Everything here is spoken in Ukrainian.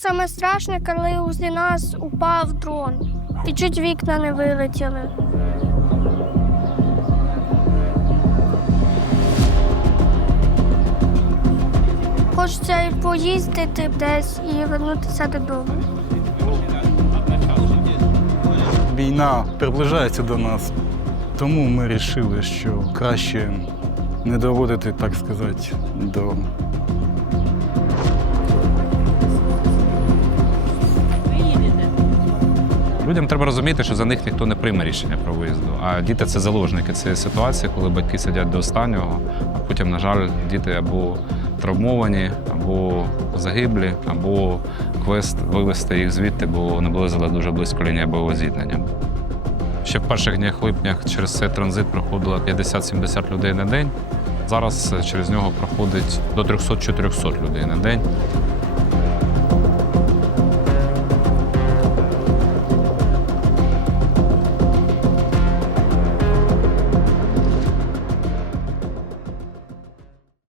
Саме страшне, коли возле нас упав дрон. І чуть вікна не вилетіли. Хочеться і поїздити десь і вернутися додому. Війна приближається до нас, тому ми вирішили, що краще не доводити, так сказати, до Людям треба розуміти, що за них ніхто не прийме рішення про виїзду. А діти це заложники цієї ситуації, коли батьки сидять до останнього, а потім, на жаль, діти або травмовані, або загиблі, або квест вивезти їх звідти, бо наблизили дуже близько лінія бойового зіткнення. Ще в перших днях липня через цей транзит проходило 50-70 людей на день. Зараз через нього проходить до 300-400 людей на день.